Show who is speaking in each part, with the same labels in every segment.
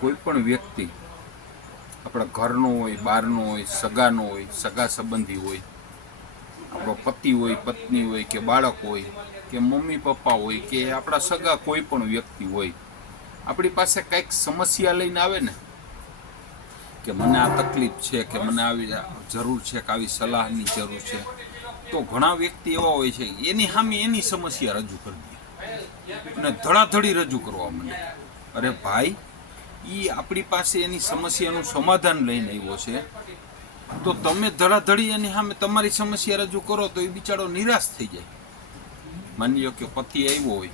Speaker 1: કોઈ પણ વ્યક્તિ આપણા ઘરનો હોય બહારનો હોય, સગાનો હોય, સગા સંબંધી હોય, આપણો પતિ હોય, પત્ની હોય કે બાળક હોય કે મમ્મી, પપ્પા હોય કે આપણા સગા કોઈ પણ વ્યક્તિ હોય, આપણી પાસે કંઈક સમસ્યા લઈને આવે ને, કે મને આ તકલીફ છે કે મને આવી જરૂર છે કે આવી સલાહની જરૂર છે, તો ઘણા વ્યક્તિ એવા હોય છે, એની સામે એની સમસ્યા રજૂ કરવી અને ધડાધડી રજૂ કરવા મને અરે ભાઈ એ આપણી પાસે એની સમસ્યાનું સમાધાન લઈને આવ્યો છે. તો તમે ધડાધડી એની સામે તમારી સમસ્યા રજૂ કરો તો એ બિચારો નિરાશ થઈ જાય. માની લો કે પતિ આવ્યો હોય,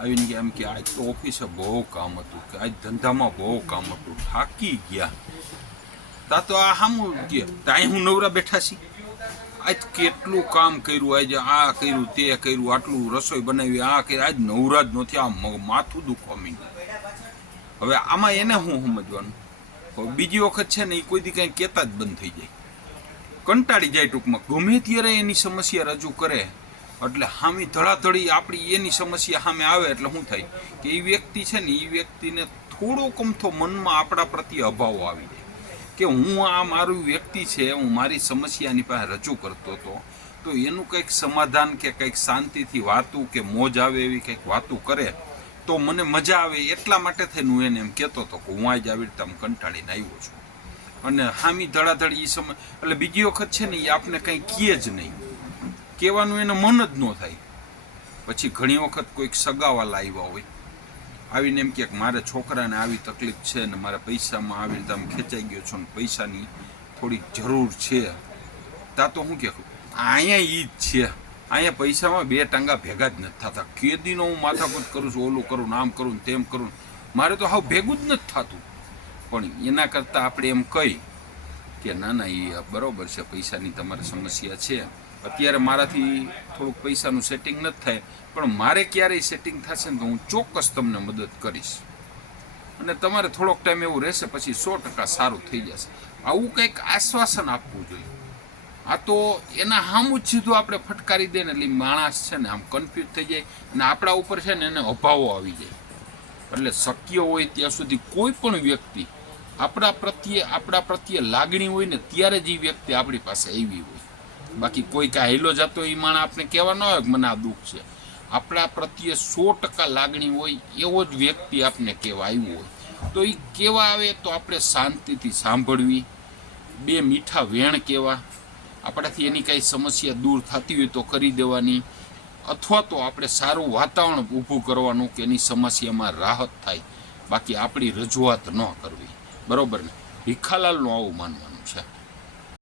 Speaker 1: આવીને કે એમ કે આજ તો ઓફિસે બહુ કામ હતું, કે આજ ધંધામાં બહુ કામ હતું, થાકી ગયા. તા તો આ સામું કે તાય હું નવરા બેઠા છી. આજ કેટલું કામ કર્યું, આજે આ કર્યું, તે કર્યું, આટલું રસોઈ બનાવી, આ કર્યું, આજ નવરા જ નથી આ માથું દુખવા માંડ્યું. હવે આમાં એને હું સમજવાનું? બીજી વખત છે ને એ કોઈ દી કંઈ કહેતા જ બંધ થઈ જાય. કંટાળી જાય ટૂંકમાં. ગમે ત્યારે એની સમસ્યા રજૂ કરે, એટલે હામી ધડાધડી આપણી એની સમસ્યા સામે આવે, એટલે શું થાય? કે એ વ્યક્તિ છે ને એ વ્યક્તિને થોડો કમથો મનમાં આપણા પ્રત્યે અભાવ આવી જાય. કે હું આ મારું વ્યક્તિ છે, હું મારી સમસ્યાની પાસે રજૂ કરતો હતો, તો એનું કંઈક સમાધાન કે કંઈક શાંતિથી વાતું કે મોજ આવે એવી કંઈક વાતું કરે તો મને મજા આવે એટલા માટે થઈને હું એને એમ કહેતો હતો કે હું આજ આવી રીતે આમ કંટાળીને આવ્યો છું. અને હામી ધડાધડી એ સમય, એટલે બીજી વખત છે ને એ આપને કંઈ કહે જ નહીં. કહેવાનું એને મન જ ન થાય. પછી ઘણી વખત કોઈક સગાવાલા આવ્યા હોય. આવીને એમ કે મારે છોકરાને આવી તકલીફ છે ને મારા પૈસામાં આવી રીતે આમ ખેંચાઈ ગયો છું ને પૈસાની થોડીક જરૂર છે. તા તો હું કે અહીંયા ઈ જ છે. અહીંયા પૈસામાં બે ટાંગા ભેગા જ નથી થતા. કેદીનો હું માથાકૂટ કરું છું, ઓલું કરું નામ કરું તેમ કરું. મારે તો હાવ ભેગું જ નથી થતું. પણ એના કરતાં આપણે એમ કહી કે ના ના, એ બરાબર છે, પૈસાની તમારે સમસ્યા છે. અત્યારે મારાથી થોડુંક પૈસાનું સેટિંગ નથી થાય. પણ મારે ક્યારેય સેટિંગ થશે ને તો હું ચોક્કસ તમને મદદ કરીશ. અને તમારે થોડોક ટાઈમ એવું રહેશે, પછી સો ટકા સારું થઈ જશે. આવું કંઈક આશ્વાસન આપવું જોઈએ. આ તો એના સામું જ સીધું આપણે ફટકારી દઈએ ને એટલે માણસ છે ને આમ કન્ફ્યુઝ થઈ જાય અને આપણા ઉપર છે ને એને અભાવો આવી જાય. એટલે શક્ય હોય ત્યાં સુધી કોઈ પણ વ્યક્તિ આપણા પ્રત્યે આપણા પ્રત્યે લાગણી હોય ને ત્યારે જ એ વ્યક્તિ આપણી પાસે આવી હોય. બાકી કોઈ કાંઈ હેલો જતો એ માણસ આપણે કહેવા ન હોય કે મને આ દુઃખ છે. આપણા પ્રત્યે સો ટકા લાગણી હોય એવો જ વ્યક્તિ આપને કહેવા આવ્યો હોય. તો એ કહેવા આવે તો આપણે શાંતિથી સાંભળવી, બે મીઠા વેણ કહેવા આપણાથી એની કાંઈ સમસ્યા દૂર થતી હોય તો કરી દેવાની. અથવા તો આપણે સારું વાતાવરણ ઊભું કરવાનું કે એની સમસ્યામાં રાહત થાય. બાકી આપણી રજૂઆત ન કરવી. બરાબર ને? ભીખાલાલનું આવું માનવાનું છે.